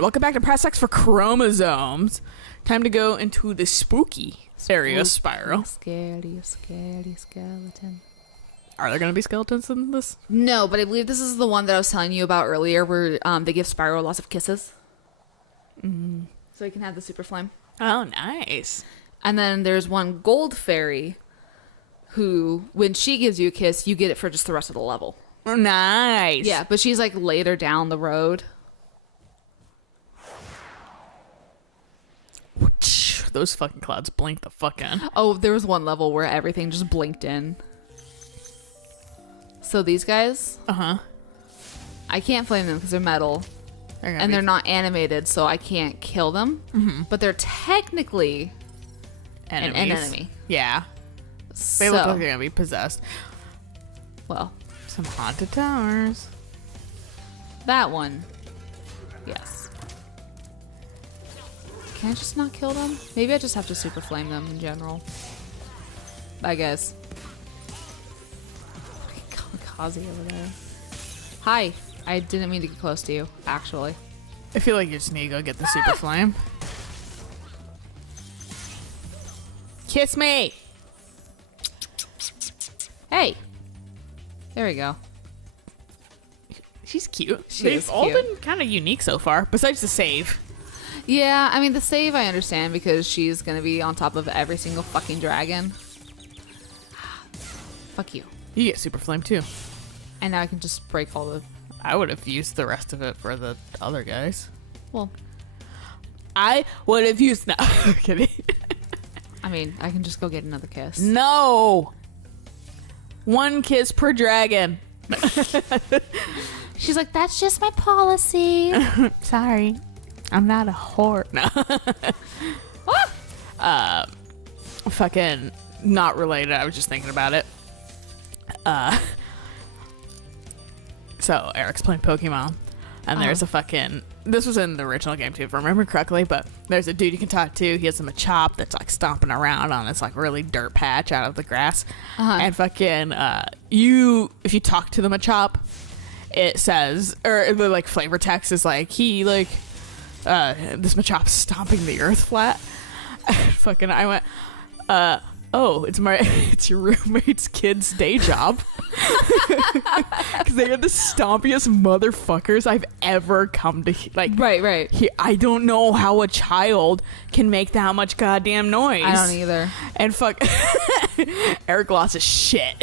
everyone. Welcome back to Press X for Chromosomes. Time to go into the spooky area, Spyro. Scary skeleton. Are there going to be skeletons in this? No, but I believe this is the one that I was telling you about earlier where they give Spyro lots of kisses. Mm-hmm. So he can have the super flame. Oh, nice. And then there's one gold fairy who, when she gives you a kiss, you get it for just the rest of the level. Oh, nice. Yeah, but she's like later down the road. Those fucking clouds blink the fuck in. Oh, there was one level where everything just blinked in. So these guys, I can't flame them because they're metal. They're not animated, so I can't kill them. Mm-hmm. But they're technically an enemy. Yeah. They look like they're going to be possessed. Well. Some haunted towers. That one. Yes. Can I just not kill them? Maybe I just have to super flame them in general. I guess. Kamikaze over there. Hi. I didn't mean to get close to you, actually. I feel like you just need to go get the super flame. Kiss me! Hey! There we go. She's cute. They've all been kind of unique so far, besides the save. Yeah, I mean, the save I understand because she's going to be on top of every single fucking dragon. Fuck you. You get super flame too. And now I can just break all the... I would have used the rest of it for the other guys. Well, I would have used... No, I'm kidding. I mean, I can just go get another kiss. No! One kiss per dragon. She's like, that's just my policy. Sorry. I'm not a whore. No. Fucking not related. I was just thinking about it. So Eric's playing Pokemon, and there's a fucking... This was in the original game too, if I remember correctly, but there's a dude you can talk to. He has a Machop that's like stomping around on this like really dirt patch out of the grass. And fucking if you talk to the Machop, it says, or the like flavor text is like, he like this Machop's stomping the earth flat. Fucking I went, oh, it's your roommate's kid's day job. Because they are the stompiest motherfuckers I've ever come to like. Right. I don't know how a child can make that much goddamn noise. I don't either. And fuck, Eric lost his shit.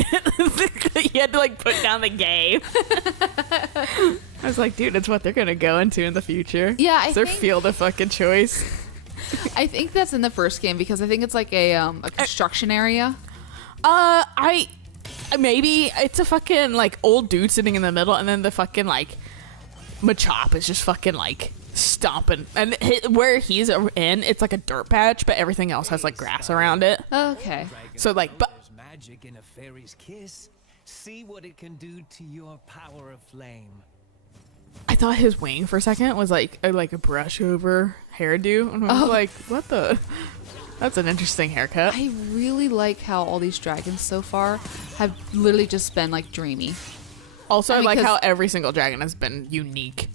He had to like put down the game. I was like, dude, it's what they're gonna go into in the future. Yeah, it's their field of fucking choice. I think that's in the first game because I think it's like a construction area. Maybe it's a fucking like old dude sitting in the middle, and then the fucking like Machop is just fucking like stomping, and where he's in, it's like a dirt patch, but everything else has like grass around it. Okay. So like, but magic in a fairy's kiss. See what it can do to your power of flame. I thought his wing for a second was like a brush over hairdo, and I was like, what the? That's an interesting haircut. I really like how all these dragons so far have literally just been like dreamy. Also, I like how every single dragon has been unique.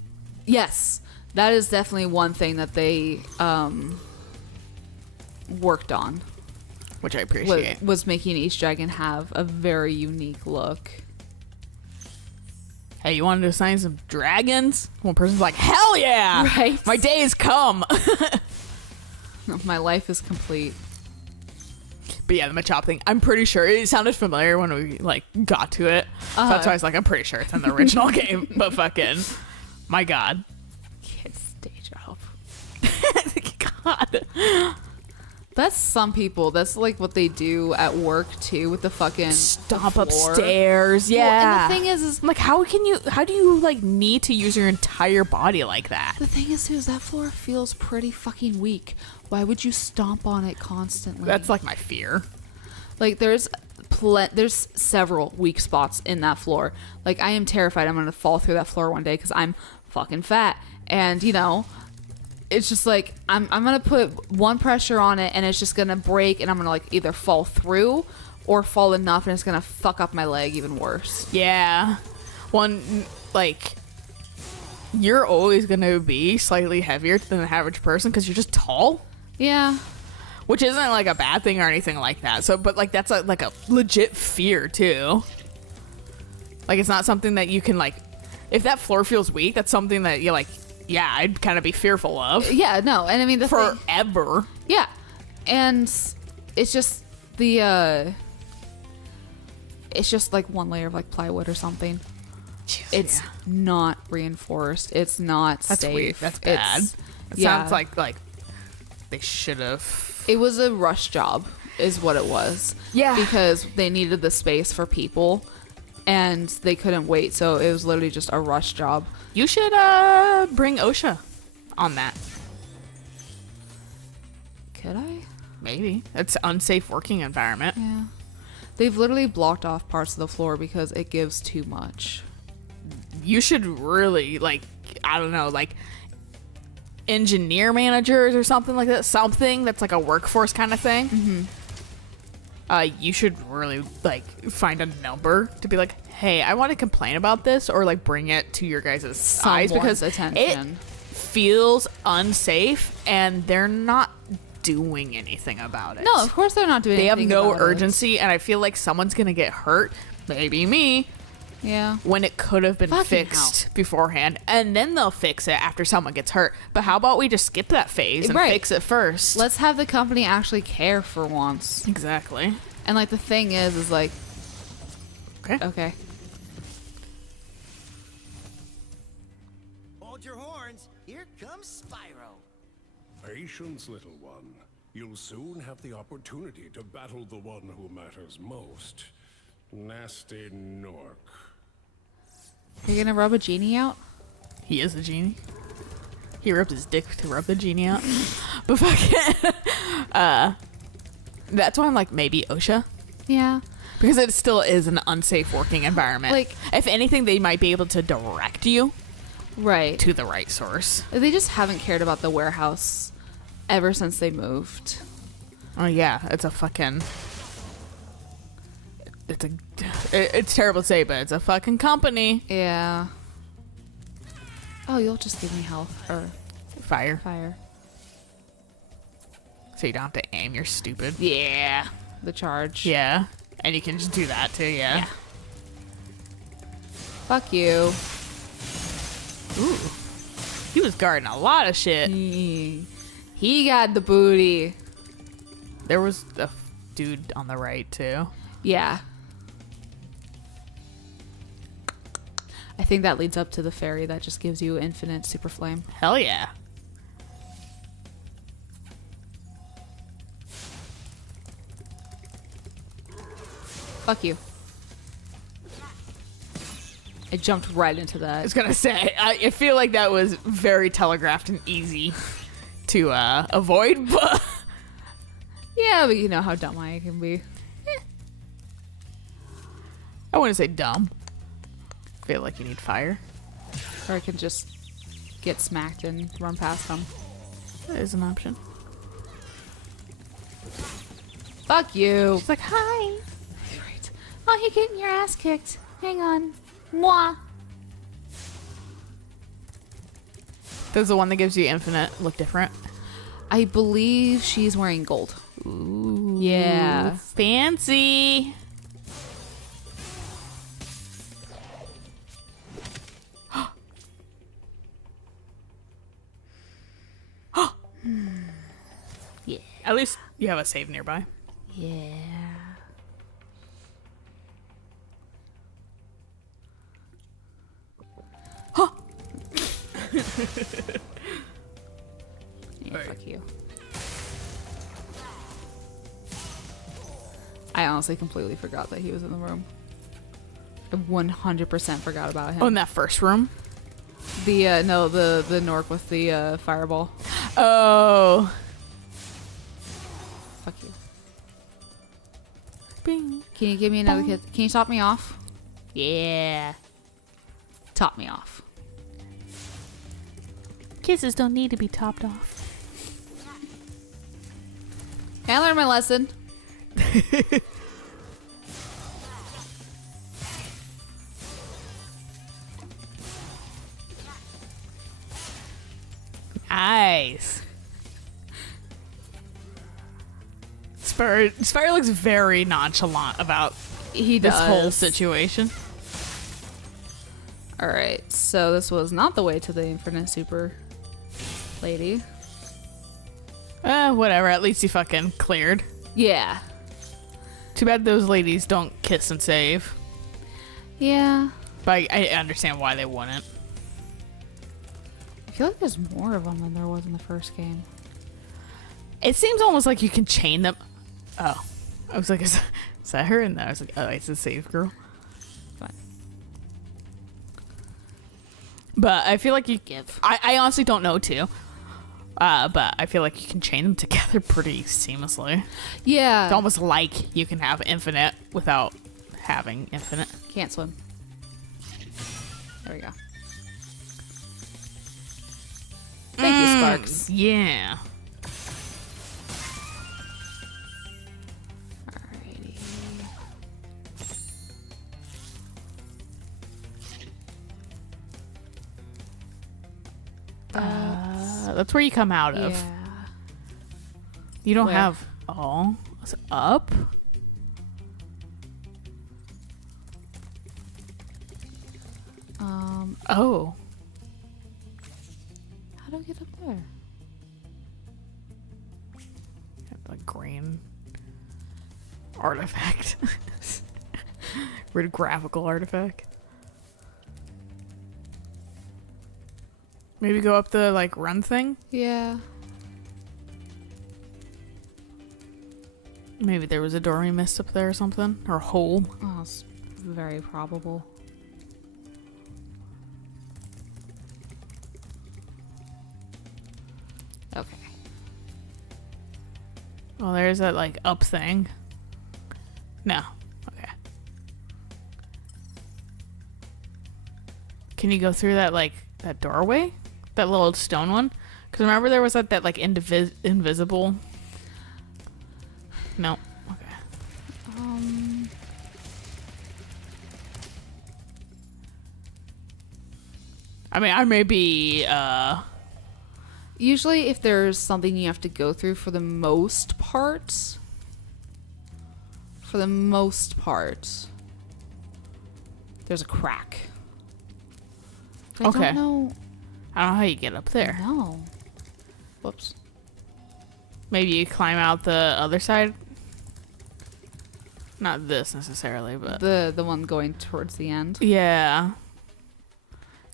Yes, that is definitely one thing that they worked on, which I appreciate. Was making each dragon have a very unique look. Hey, you wanted to assign some dragons? One person's like, hell yeah! Right. My day has come. My life is complete. But yeah, the Machop thing, I'm pretty sure it sounded familiar when we like got to it. So that's why I was like, I'm pretty sure it's in the original game. But fucking, my God. Kids day job. God. That's some people. That's like what they do at work too, with the fucking stomp the upstairs. Yeah. Well, and the thing is like, how do you like need to use your entire body like that? The thing is that floor feels pretty fucking weak. Why would you stomp on it constantly? That's like my fear. Like there's several weak spots in that floor. Like I am terrified I'm gonna fall through that floor one day because I'm fucking fat, and you know. It's just like I'm gonna put one pressure on it and it's just gonna break, and I'm gonna like either fall through or fall enough and it's gonna fuck up my leg even worse. Yeah. One like you're always going to be slightly heavier than the average person because you're just tall. Yeah. Which isn't like a bad thing or anything like that. So, but like that's like a legit fear too. Like it's not something that you can like. If that floor feels weak, that's something that you're like, yeah, I'd kind of be fearful of. Yeah, no, and I mean forever. Yeah, and it's just it's just like one layer of like plywood or something. Jeez, it's not reinforced. It's not that's safe. Weird. That's bad. It sounds like they should have. It was a rush job, is what it was. Yeah, because they needed the space for people, and they couldn't wait. So it was literally just a rush job. You should bring OSHA on that. Could I? Maybe. It's unsafe working environment. Yeah. They've literally blocked off parts of the floor because it gives too much. You should really, like, I don't know, like, engineer managers or something like that. Something that's like a workforce kind of thing. Mm-hmm. You should really, like, find a number to be like, hey, I want to complain about this, or, like, bring it to your guys' eyes because attention. It feels unsafe and they're not doing anything about it. No, of course they're not doing anything. They have no urgency, and I feel like someone's gonna get hurt, maybe me. Yeah. When it could have been fixed beforehand, and then they'll fix it after someone gets hurt. But how about we just skip that phase and fix it first? Let's have the company actually care for once. Exactly. And like the thing is like, okay. Hold your horns. Here comes Spyro. Patience, little one. You'll soon have the opportunity to battle the one who matters most. Nasty Nork. Are you gonna rub a genie out? He is a genie. He rubbed his dick to rub the genie out. But fucking, that's why I'm like, maybe OSHA. Yeah. Because it still is an unsafe working environment. Like, if anything, they might be able to direct you to the right source. They just haven't cared about the warehouse ever since they moved. Oh yeah, it's a fucking. It's terrible to say, but it's a fucking company. Yeah. Oh, you'll just give me health or fire. So you don't have to aim. You're stupid. Yeah. The charge. Yeah, and you can just do that too. Yeah. Fuck you. Ooh. He was guarding a lot of shit. He got the booty. There was a dude on the right too. Yeah. I think that leads up to the fairy that just gives you infinite super flame. Hell yeah. Fuck you. I jumped right into that. I was gonna say, I feel like that was very telegraphed and easy to avoid, but yeah, but you know how dumb I can be. I wouldn't say dumb. I feel like you need fire. Or I can just get smacked and run past them. That is an option. Fuck you. She's like, hi. Right. Oh, you're getting your ass kicked. Hang on. Mwah. Does the one that gives you infinite look different? I believe she's wearing gold. Ooh. Yeah. Fancy. Yeah. At least you have a save nearby. Yeah. Huh. Yeah, fuck you. I honestly completely forgot that he was in the room. I 100% forgot about him. Oh, in that first room? The no, the Nork with the fireball. Oh. Fuck you. Bing. Can you give me another kiss? Can you top me off? Yeah. Top me off. Kisses don't need to be topped off. Can I learn my lesson? Spyro looks very nonchalant about He this does. whole situation. All right, so this was not the way to the Infinite Super Lady. Whatever. At least he fucking cleared. Yeah. Too bad those ladies don't kiss and save. Yeah. But I understand why they wouldn't. I feel like there's more of them than there was in the first game. It seems almost like you can chain them. Oh. I was like, is that her? And I was like, oh, it's a save girl. Fine. But I feel like you Give. I honestly don't know too. But I feel like you can chain them together pretty seamlessly. Yeah. It's almost like you can have infinite without having infinite. Can't swim. There we go. Thank you, Sparks. Yeah. Alrighty. That's where you come out of. Yeah. You don't Where? have all. It's up. Oh. How do I get up there? Like green artifact. Weird graphical artifact. Maybe go up the like run thing. Yeah. Maybe there was a door we missed up there or something, or a hole. Oh, it's very probable. Okay. Oh, there's that like up thing. No. Okay. Can you go through that like that doorway? That little stone one? Because remember there was that like invisible. No. Okay. I mean, I may be. Usually, if there's something you have to go through, for the most part, there's a crack. But Okay. I don't know. I don't know how you get up there. No. Whoops. Maybe you climb out the other side. Not this necessarily, but The one going towards the end. yeah.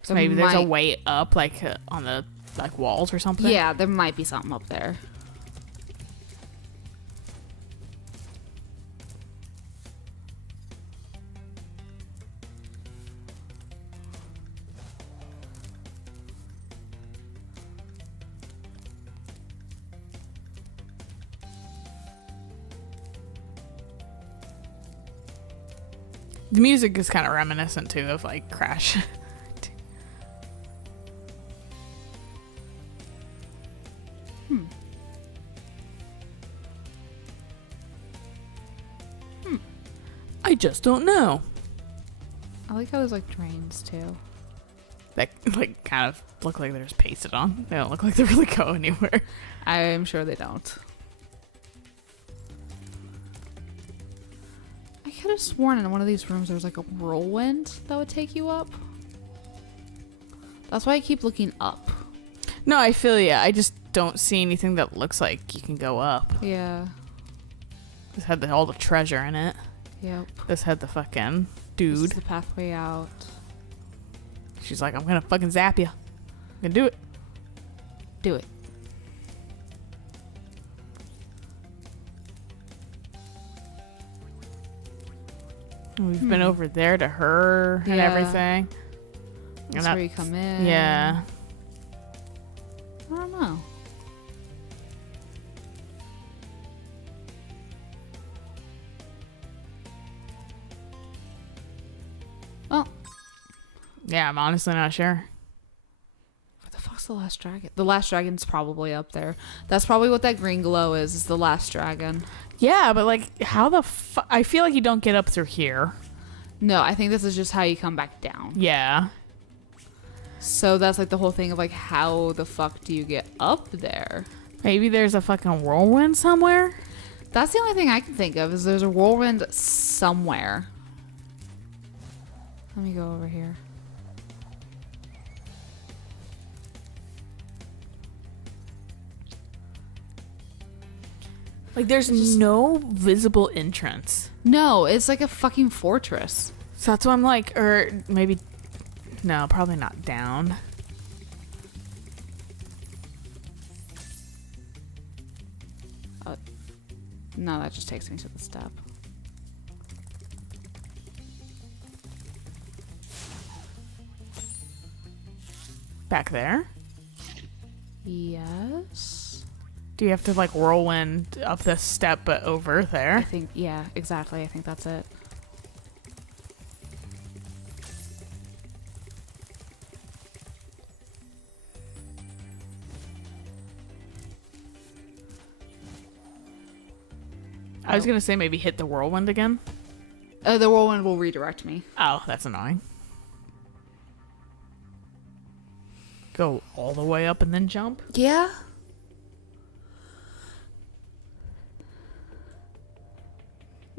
So maybe there's a might- way up, like on the like walls or something. Yeah, there might be something up there. The music is kind of reminiscent too of like Crash. I just don't know. I like how there's like drains too. That like kind of look like they're just pasted on. They don't look like they really go anywhere. I'm sure they don't. I could have sworn in one of these rooms there was like a whirlwind that would take you up. That's why I keep looking up. No, I feel ya. I just don't see anything that looks like you can go up. Yeah. This had all the treasure in it. Yep. This had the fucking This is dude. the pathway out. She's like, I'm gonna fucking zap you. I'm gonna do it. Do it. We've been over there to her and Yeah. everything. That's that- where you come in. Yeah. I don't know. Well, Yeah, I'm honestly not sure. where the fuck's the last dragon? The last dragon's probably up there. That's probably what that green glow is the last dragon. Yeah, but like, how the fuck? I feel like you don't get up through here. No, I think this is just how you come back down. Yeah. So that's like the whole thing of like, how the fuck do you get up there? Maybe there's a fucking whirlwind somewhere? That's the only thing I can think of is there's a whirlwind somewhere. Let me go over here. Like, there's no visible entrance. No, it's like a fucking fortress. So that's why I'm like, or maybe, no, probably not down. No, that just takes me to the step. Back there? Yes. Do you have to like whirlwind up this step but over I there? think, yeah, exactly. I think that's it. I was gonna say maybe hit the whirlwind again. The whirlwind will redirect me. Oh, that's annoying. Go all the way up and then jump? Yeah.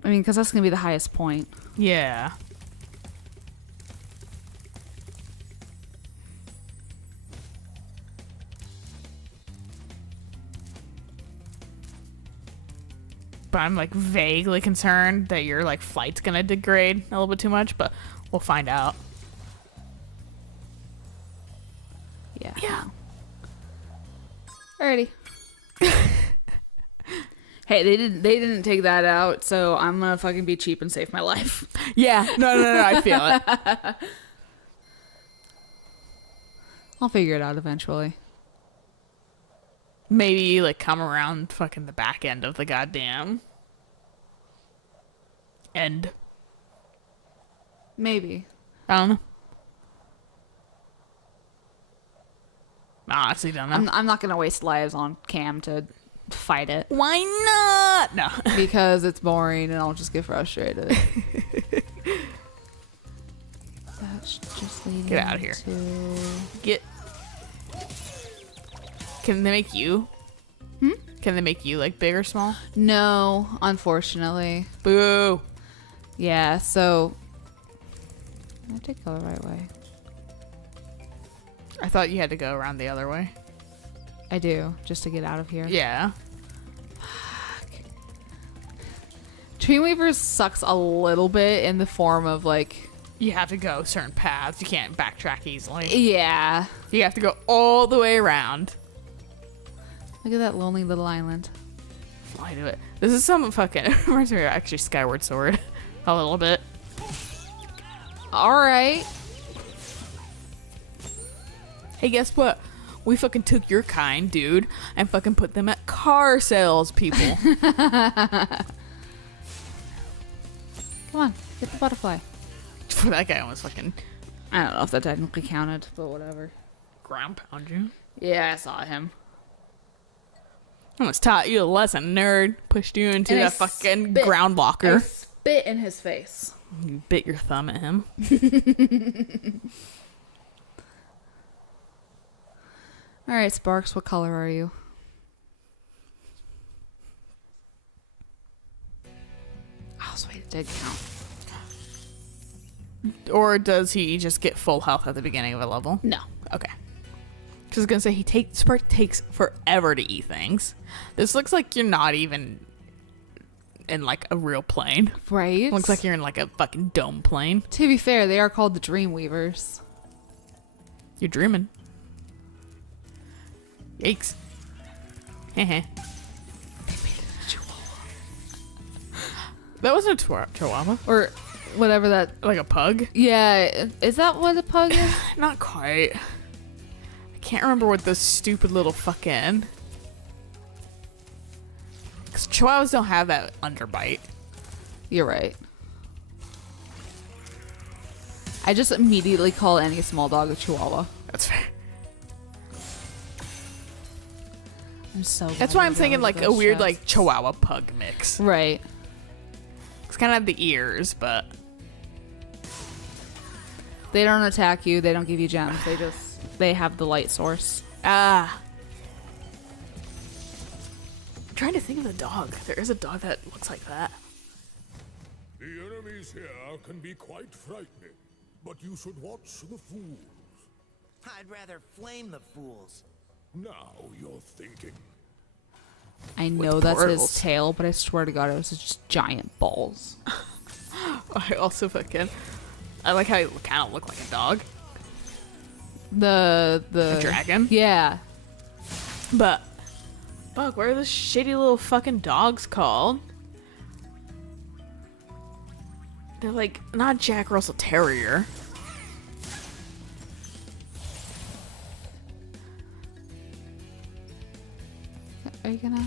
I mean, because that's going to be the highest point. Yeah. But I'm like vaguely concerned that your like flight's gonna degrade a little bit too much, but we'll find out. Yeah. Yeah. Alrighty. Hey, they didn't take that out, so I'm gonna fucking be cheap and save my life. Yeah. No, I feel it. I'll figure it out eventually. Maybe like come around fucking the back end of the goddamn end. Maybe. I don't know. I honestly don't know. I'm not gonna waste lives on Cam to fight it Why not? No. because it's boring and I'll just get frustrated. That's just leading Get out of here. to- Get. Can they make you? Can they make you like big or small? No, unfortunately. Boo. Yeah, so I did go the right way. I thought you had to go around the other way. I do, just to get out of here. Yeah. Dreamweaver sucks a little bit in the form of like, You have to go certain paths. You can't backtrack easily. yeah. You have to go all the way around. Look at that lonely little island. Why do it? This is some fucking reminds me of actually Skyward Sword a little bit. All right. Hey, guess what? We fucking took your kind, dude, and fucking put them at car sales, people. Come on, get the butterfly. That guy almost fucking I don't know if that technically counted, but whatever. ground pound you. Yeah, I saw him. Almost taught you a lesson, nerd. Pushed you into And I that fucking spit. ground I walker. spit in his face. You bit your thumb at him. All right, Sparks, what color are you? Oh, sweet, it did count. Or does he just get full health at the beginning of a level? No. Okay. Because I was gonna say Spark takes forever to eat things. This looks like you're not even in like a real plane. Right? Looks like you're in like a fucking dome plane. To be fair, they are called the Dreamweavers. You're dreaming. Yikes. Heh. That wasn't a chihuahua. Or whatever that... Like a pug? Yeah, is that what a pug is? Not quite. I can't remember what this stupid little fucking... Because chihuahuas don't have that underbite. You're right. I just immediately call any small dog a chihuahua. That's fair. I'm so glad That's why I'm I thinking realized like a those weird chests. like chihuahua pug mix. Right. It's kind of have the ears, but They don't attack you. They don't give you gems. They have the light source. I'm trying to think of the dog. There is a dog that looks like that. The enemies here can be quite frightening, but you should watch the fools. I'd rather flame the fools. Now you're thinking. I know that's portals. his tail, but I swear to God, it was just giant balls. I also I like how he kind of look like a dog. The A dragon? Yeah. But, fuck, what are those shitty little fucking dogs called? They're like, not Jack Russell Terrier. Are you gonna?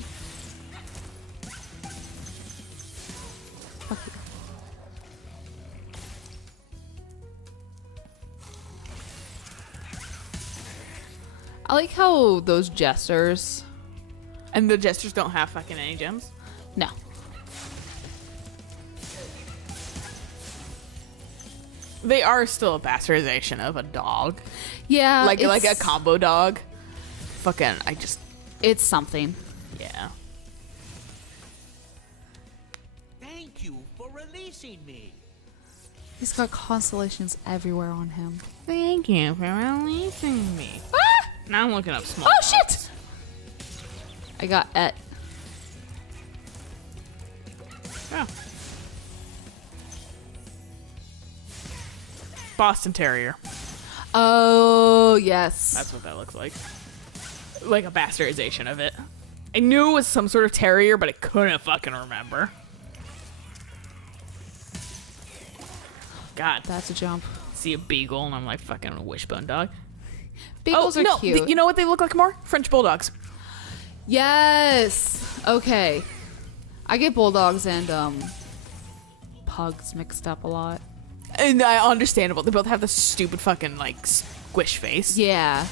Fuck you. I like how those jesters. And the jesters don't have fucking any gems? No. They are still a bastardization of a dog. Yeah. Like a it's- combo dog. Fucking, It's something. yeah. Thank you for releasing me. He's got constellations everywhere on him. Thank you for releasing me. Ah! Now I'm looking up small Oh dogs. shit! I got Et. Oh. Boston Terrier. Oh yes. That's what that looks like. Like a bastardization of it. I knew it was some sort of terrier, but I couldn't fucking remember. God, That's a jump. see a beagle and I'm like fucking a wishbone dog. Beagles are no, cute. you know what they look like more? French bulldogs. Yes. Okay. I get bulldogs and pugs mixed up a lot. And understandable. They both have the stupid fucking like squish face. Yeah.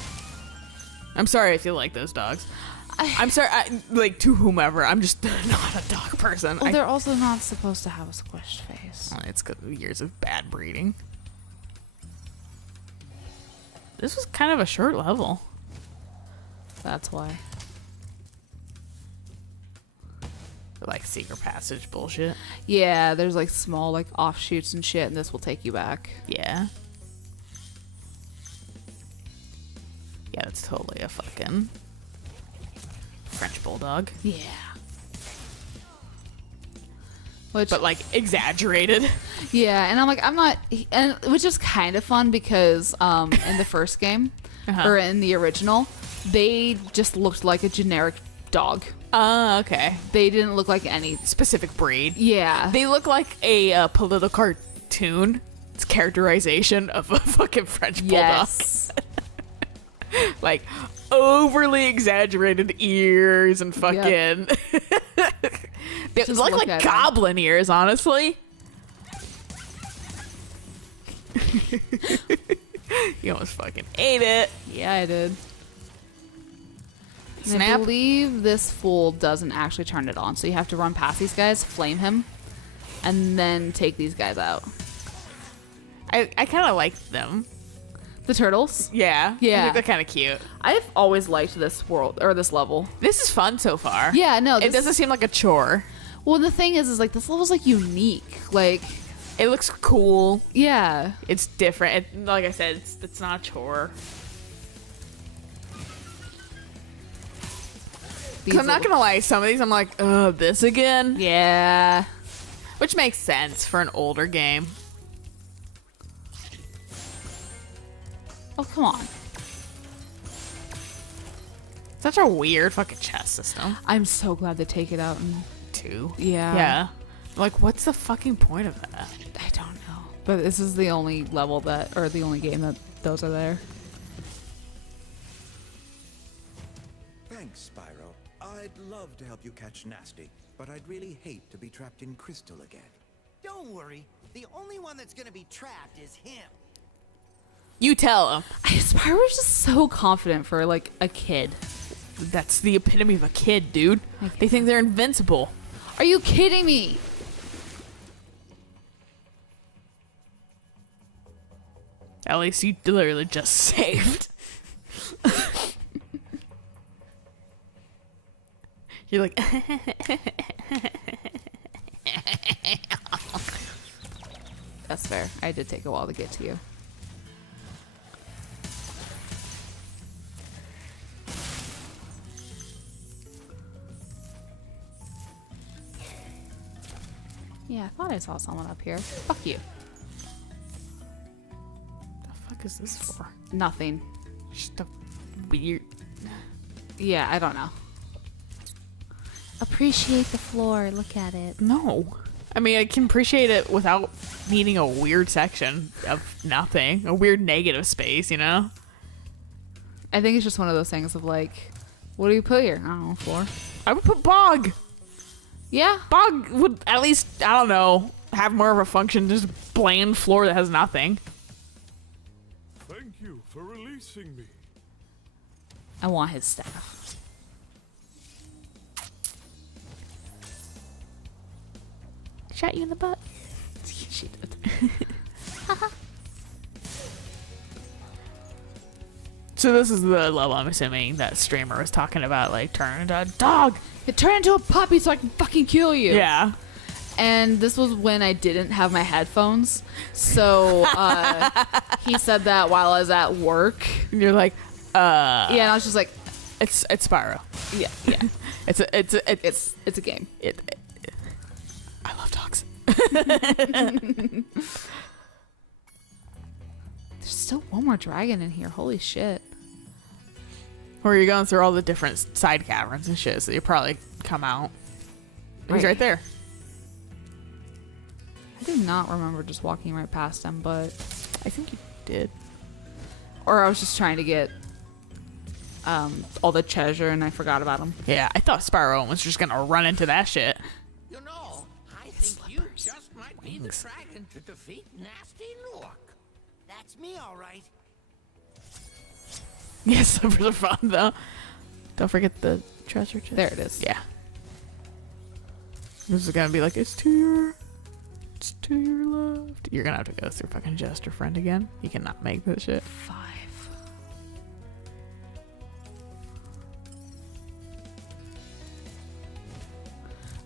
I'm sorry if you like those dogs. I'm sorry, like to whomever. I'm just not a dog person. Well, they're also not supposed to have a squished face. It's 'cause of years of bad breeding. This was kind of a short level. That's why. Like secret passage bullshit. Yeah, there's like small like offshoots and shit, and this will take you back. Yeah. Yeah, that's totally a fucking French bulldog. Yeah. Which, But like exaggerated. yeah, and I'm not, and which is kind of fun because in the first game or in the original, they just looked like a generic dog. Okay. They didn't look like any. Specific breed. Yeah. They look like a political cartoon. It's characterization of a fucking French bulldog. Yes. Like overly exaggerated ears and fucking they Just look look like at goblin ears, honestly. You almost fucking ate it. Yeah, I did. And I Snap. believe this fool doesn't actually turn it on, so you have to run past these guys, flame him, and then take these guys out. I kind of like them. The turtles. Yeah. I Yeah. think they're kind of cute. I've always liked this world or this level. This is fun so far. Yeah, no, It doesn't seem like a chore. Well, the thing is like this level's like unique. Like, It looks cool. yeah, It's different. Like I said, it's not a chore. these I'm not little- gonna lie, some of these I'm like, oh, this again? Yeah. Which makes sense for an older game. Oh, come on. Such a weird fucking chess system. I'm so glad they take it out. And Too. Yeah. Yeah. Like, what's the fucking point of that? I don't know. But this is the only level that, or the only game that those are there. Thanks, Spyro. I'd love to help you catch Nasty, but I'd really hate to be trapped in Crystal again. Don't worry. The only one that's gonna be trapped is him. You tell him. Spyro's just so confident for like a kid. That's the epitome of a kid, dude. They think they're invincible. Are you kidding me? At least you literally just saved. You're like, That's fair. I did take a while to get to you. Yeah, I thought I saw someone up here. Fuck you. the fuck is this for? Nothing. Just a weird. Yeah, I don't know. Appreciate the floor. Look at it. No. I mean, I can appreciate it without needing a weird section of nothing. A weird negative space, you know? I think it's just one of those things of like, what do you put here? I don't know, floor. I would put bog. Yeah. Bog would at least, I don't know, have more of a function. Just bland floor that has nothing. Thank you for releasing me. I want his staff. Shot you in the butt. She did. So this is the level I'm assuming that streamer was talking about, like, turn into a dog. It turned into a puppy so I can fucking kill you. Yeah. And this was when I didn't have my headphones. So he said that while I was at work. And you're like, Yeah, and I was just like, it's Spyro. yeah, yeah. It's It's a game. I love dogs. There's still one more dragon in here. Holy shit. Where you're going through all the different side caverns and shit, so you probably come out. He's right there. I do not remember just walking right past him, but I think you did. or I was just trying to get all the treasure and I forgot about him. Yeah, I thought Spyro was just gonna run into that shit. You know, I think you just might be the dragon to defeat Nasty Nook. That's me, all right. Yeah, slippers are fun though. Don't forget the treasure chest. There it is. Yeah. This is gonna be like, it's to your left. You're gonna have to go through fucking Jester Friend again. You cannot make this shit. 5.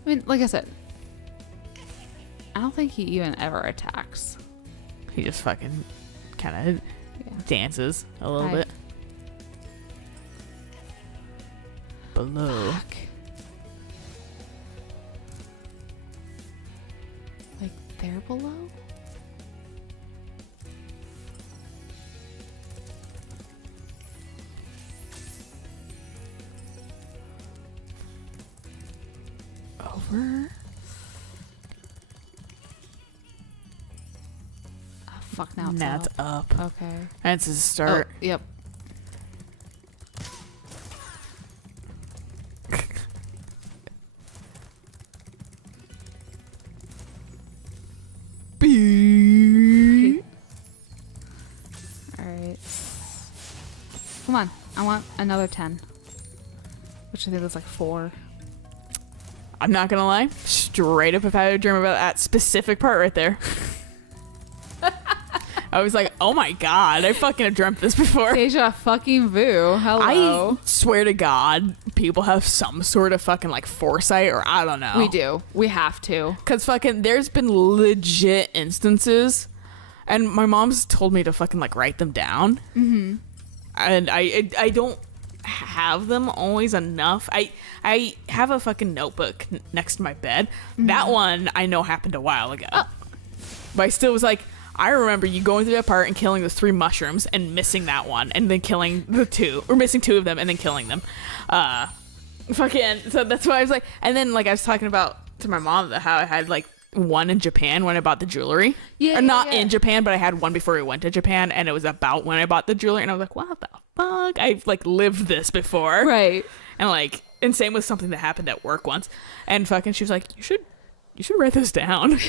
I mean, like I said, I don't think he even ever attacks. He just fucking kind of dances a little Hi. bit. Below. Fuck. Like there below? Over. Oh, fuck, now it's Now up. it's up. Okay. And it's a start. Oh, yep. Alright. Come on. I want another 10. Which I think was like 4. I'm not gonna lie. Straight up, if I had a dream about that specific part right there, I was like, oh my god, I fucking have dreamt this before. Deja fucking vu. Hello. I swear to God, people have some sort of fucking like foresight, or I don't know. We do. We have to. Because fucking, there's been legit instances, and my mom's told me to fucking like write them down. Mm-hmm. And I don't have them always enough. I have a fucking notebook next to my bed. Mm-hmm. That one I know happened a while ago. Oh. But I still was like, I remember you going through that part and killing the 3 mushrooms and missing that one, and then killing the 2, or missing 2 of them and then killing them. Fucking, so that's why I was like, and then like I was talking about to my mom how I had like one in Japan when I bought the jewelry. Yeah. Or not in Japan, but I had one before we went to Japan, and it was about when I bought the jewelry, and I was like, what the fuck? I've like lived this before. Right. And like, and same with something that happened at work once. And fucking, she was like, you should write this down.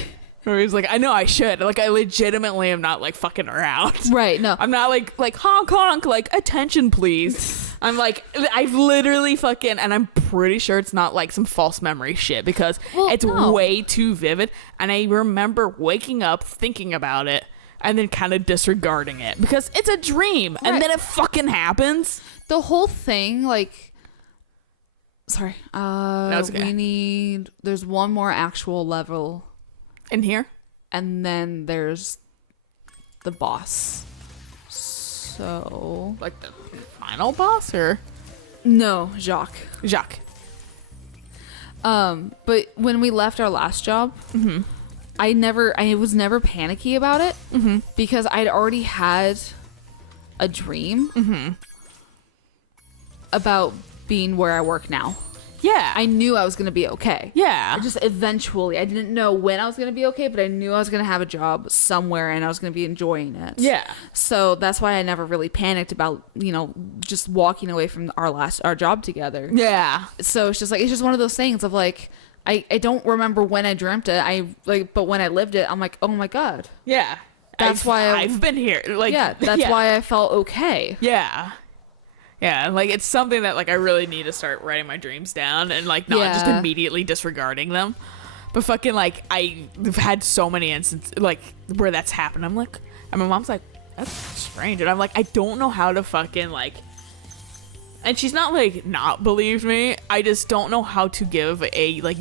Or he was like, I know I should. Like, I legitimately am not like fucking around. Right. No. I'm not like honk honk, like attention please. I'm like, I've literally fucking, and I'm pretty sure it's not like some false memory shit, because it's way too vivid. And I remember waking up thinking about it and then kind of disregarding it because it's a dream. Right. And then it fucking happens. The whole thing, like, Sorry. it's okay. There's one more actual level, In here? and then there's the boss. So Like the final boss or no, Jacques. Jacques? But when we left our last job, I was never panicky about it because I'd already had a dream about being where I work now. Yeah. I knew I was going to be okay. Yeah. I just eventually, I didn't know when I was going to be okay, but I knew I was going to have a job somewhere and I was going to be enjoying it. Yeah. So that's why I never really panicked about, just walking away from our job together. Yeah. So it's just one of those things of like, I don't remember when I dreamt it. But when I lived it, I'm like, oh my God. Yeah. That's why I've been here. Like, yeah, that's why I felt okay. Yeah. Yeah, like it's something that like I really need to start writing my dreams down and like not just Yeah. immediately disregarding them. But fucking like I've had so many instances like where that's happened. I'm like, and my mom's like, that's strange, and I'm like, I don't know how to fucking like. And she's not like not believed me. I just don't know how to give a like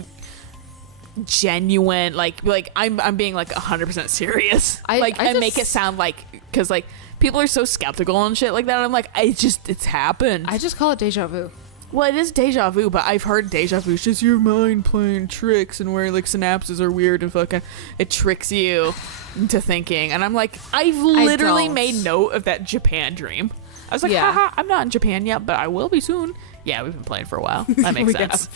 genuine like I'm being like 100% serious. I Make it sound like because like. People are so skeptical and shit like that. I'm like, it's happened. I just call it deja vu. Well, it is deja vu, but I've heard deja vu is just your mind playing tricks and where like synapses are weird and fucking it tricks you into thinking. And I'm like, I've literally made note of that Japan dream. I was like, haha, I'm not in Japan yet, but I will be soon. Yeah, we've been playing for a while. That makes sense.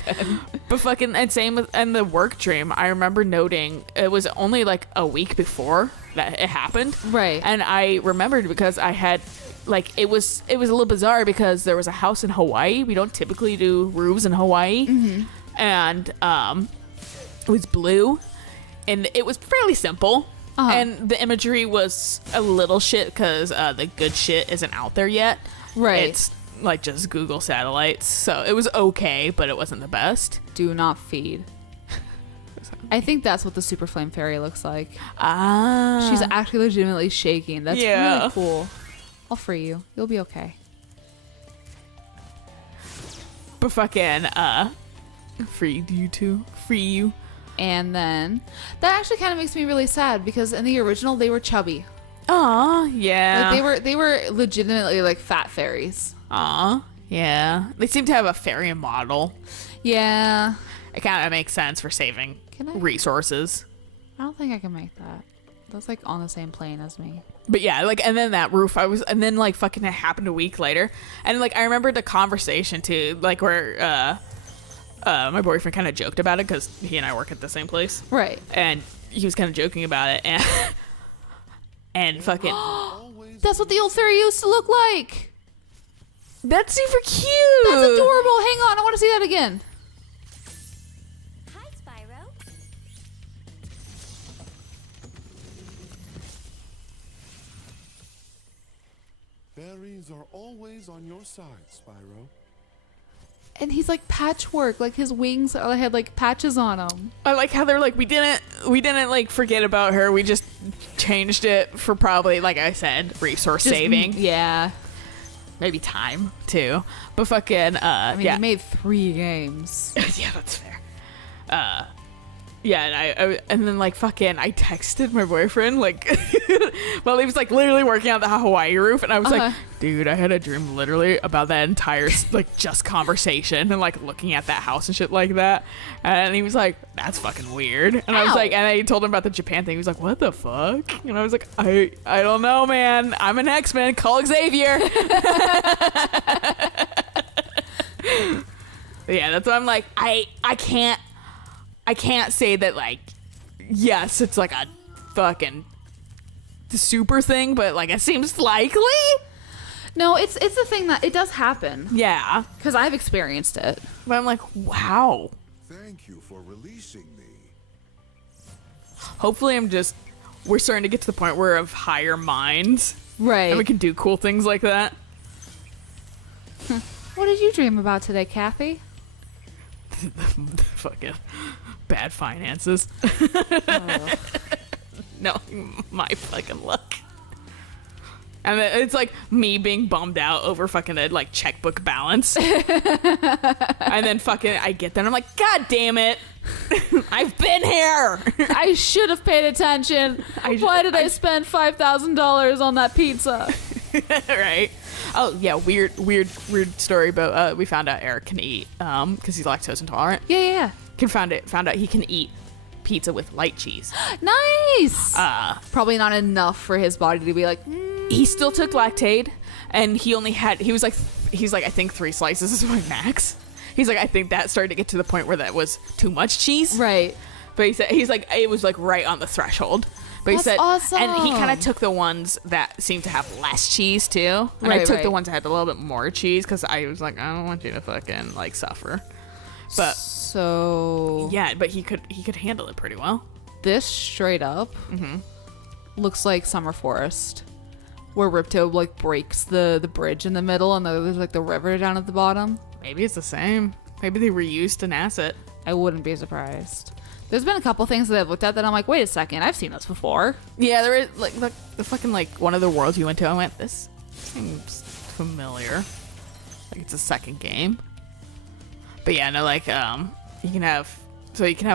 But fucking, and same with and the work dream. I remember noting it was only like a week before that it happened. Right. And I remembered because I had like it was a little bizarre because there was a house in Hawaii. We don't typically do roofs in Hawaii. And it was blue and it was fairly simple. And the imagery was a little shit because the good shit isn't out there yet. Right. It's like just Google satellites. So it was okay, but it wasn't the best. Do not feed. I think that's what the Super Flame Fairy looks like. Ah. She's actually legitimately shaking. That's really cool. I'll free you. You'll be okay. But fucking, freed you too. Free you. And then that actually kind of makes me really sad because in the original they were chubby. Aw, yeah. Like they were legitimately like fat fairies. Aw, yeah. They seem to have a fairy model. Yeah. It kind of makes sense for saving Can I? resources. I don't think I can make that. That's like on the same plane as me. But yeah, like, and then that roof, and then like fucking it happened a week later. And like, I remember the conversation too, like where, my boyfriend kind of joked about it because he and I work at the same place. Right. And he was kind of joking about it and, and fucking. That's what the old fairy used to look like. That's super cute. That's adorable. Hang on. I want to see that again. Hi, Spyro. Fairies are always on your side, Spyro. And he's like patchwork. Like his wings had like patches on them. I like how they're like, we didn't like forget about her. We just changed it for probably, like I said, resource saving. Yeah. Maybe time too. But fucking, I mean, yeah. he made 3 games. Yeah, that's fair. Yeah, and and then like fucking, I texted my boyfriend like, well, he was like literally working on the Hawaii roof, and I was like, dude, I had a dream literally about that entire like just conversation and like looking at that house and shit like that, and he was like, that's fucking weird, and I was like, and I told him about the Japan thing. He was like, what the fuck? And I was like, I don't know, man. I'm an X-Men. Call Xavier. Yeah, that's why I'm like, I can't say that, like, yes, it's like a fucking super thing, but like it seems likely. No, it's the thing that it does happen. Yeah, because I've experienced it. But I'm like, wow. Thank you for releasing me. Hopefully, we're starting to get to the point where of higher minds, right? And we can do cool things like that. What did you dream about today, Kathy? The fucking bad finances. No, my fucking luck. And then it's like me being bummed out over fucking a like checkbook balance. And then fucking I get there and I'm like, God damn it. I've been here. I should have paid attention. Why did I spend $5,000 on that pizza? Right. Oh yeah, weird story, but we found out Eric can eat because he's lactose intolerant. Yeah. Found out he can eat pizza with light cheese. Nice. Probably not enough for his body to be like. He still took Lactaid, and he was like I think 3 slices is my max. He's like, I think that started to get to the point where that was too much cheese. Right. But he's like it was like right on the threshold. But he That's said, awesome. And he kind of took the ones that seemed to have less cheese too. And I took the ones that had a little bit more cheese because I was like, I don't want you to fucking like suffer. But so yeah, but he could handle it pretty well. This straight up looks like Summer Forest, where Ripto like breaks the bridge in the middle and there's like the river down at the bottom. Maybe it's the same. Maybe they reused an asset. I wouldn't be surprised. There's been a couple things that I've looked at that I'm like, wait a second, I've seen this before. Yeah, there is like the fucking like one of the worlds you went to. I went, this seems familiar. Like it's a second game. But yeah, no, like you can have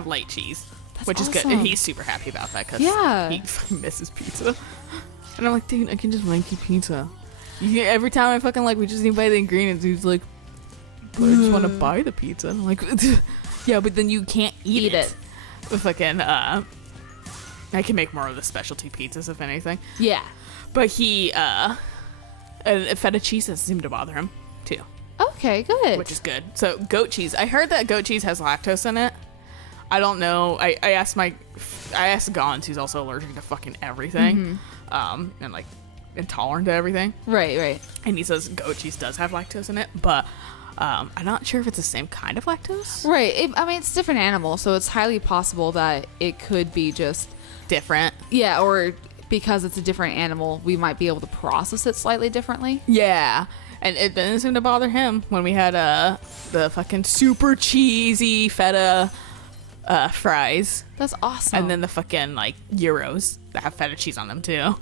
light cheese, which is good, and he's super happy about that because he fucking misses pizza. And I'm like, dude, I can just make you pizza. Every time I fucking like, we just need to buy the ingredients. He's like, but I just want to buy the pizza. And I'm like, yeah, but then you can't eat it. Fucking I can make more of the specialty pizzas if anything. Yeah. But feta cheese doesn't seem to bother him too. Okay, good. Which is good. So goat cheese. I heard that goat cheese has lactose in it. I don't know. I asked Gons, who's also allergic to fucking everything, and like intolerant to everything. Right. And he says goat cheese does have lactose in it, but I'm not sure if it's the same kind of lactose. Right. I mean, it's different animal, so it's highly possible that it could be just different. Yeah, or because it's a different animal, we might be able to process it slightly differently. Yeah. And it didn't seem to bother him when we had the fucking super cheesy feta fries. That's awesome. And then the fucking like gyros that have feta cheese on them too.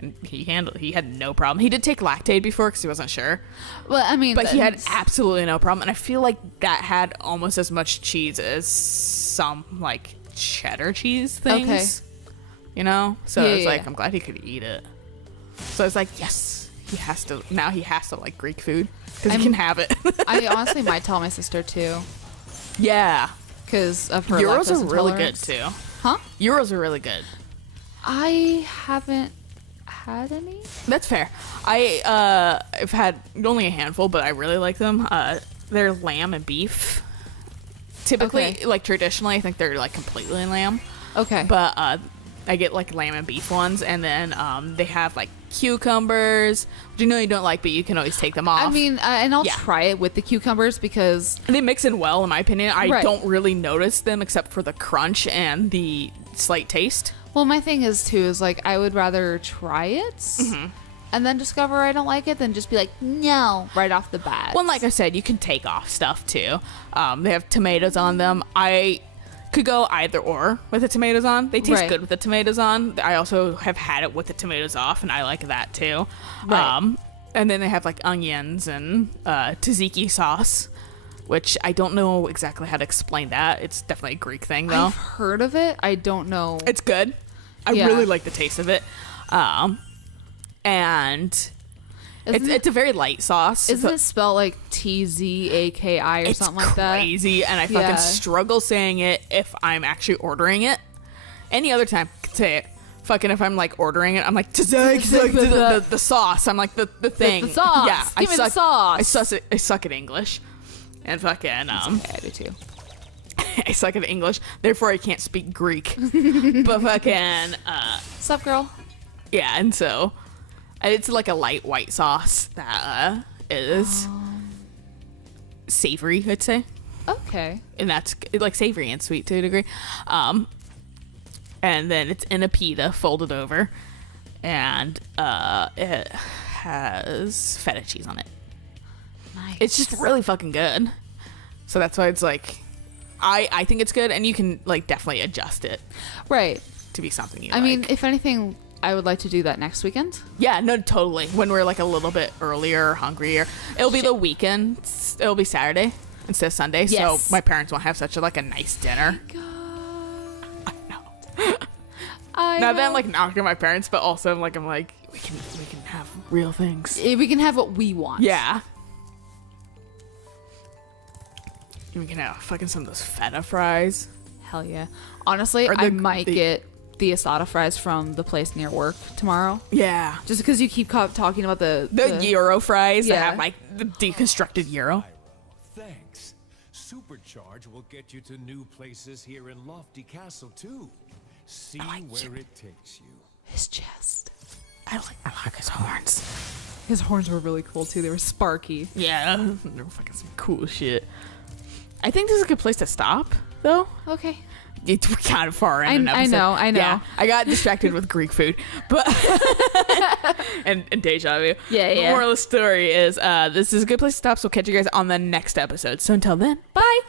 And he had no problem. He did take Lactaid before because he wasn't sure. Well, I mean, but he had absolutely no problem. And I feel like that had almost as much cheese as some like cheddar cheese things. Okay. You know? So it's like, I'm glad he could eat it. So it's like, yes, he has to like Greek food because he can have it. I honestly might tell my sister too. Yeah. Because of her Euros lactose are really good too. Huh? Euros are really good. I haven't had any. That's fair. I've had only a handful, but I really like them. They're lamb and beef. Typically, like traditionally, I think they're like completely lamb. Okay. But I get like lamb and beef ones, and then they have like cucumbers, which you know you don't like, but you can always take them off. I mean, and I'll try it with the cucumbers because they mix in well, in my opinion. I don't really notice them except for the crunch and the slight taste. Well, my thing is like I would rather try it and then discover I don't like it than just be like, no, right off the bat. Well, like I said, you can take off stuff too. They have tomatoes on them. I could go either or with the tomatoes on. They taste good with the tomatoes on. I also have had it with the tomatoes off, and I like that too. Right. And then they have like onions and tzatziki sauce, which I don't know exactly how to explain that. It's definitely a Greek thing, though. I've heard of it. I don't know. It's good. I really like the taste of it. And it's a very light sauce. Isn't it spelled like TZAKI or something like that? It's crazy, and I fucking struggle saying it if I'm actually ordering it. Any other time, I could say it. Fucking if I'm like ordering it, I'm like the sauce. I'm like the thing. The sauce. Yeah, Give me the sauce. I suck at English, and fucking I do too. I suck at English, therefore I can't speak Greek. But fucking Sup, girl? Yeah, and so it's like a light white sauce that is savory, I'd say. Okay. And that's like savory and sweet to a degree. And then it's in a pita folded over, and it has feta cheese on it. Nice. It's just really fucking good. So that's why it's like, I think it's good, and you can like definitely adjust it, right, to be something you I mean, if anything, I would like to do that next weekend. Yeah, no, totally. When we're like a little bit earlier, hungrier. It'll be the weekend. It'll be Saturday instead of Sunday. Yes. So my parents won't have such a nice dinner. I know. Not that I'm like knocking my parents, but also I'm like we can have real things. We can have what we want. Yeah. We can have fucking some of those feta fries. Hell yeah. Honestly, I might get the asada fries from the place near work tomorrow. Yeah. Just because you keep talking about the gyro fries that Yeah. have like the deconstructed gyro. Thanks. Supercharge will get you to new places here in Lofty Castle too. See where it takes you. his chest. I like his horns. His horns were really cool too. They were sparky. Yeah, they're fucking some cool shit. I think this is a good place to stop, though. Okay. It's kind of far in an episode. I know. Yeah, I got distracted with Greek food, but and deja vu. Yeah, The yeah. moral of the story is this is a good place to stop. So catch you guys on the next episode. So until then, bye.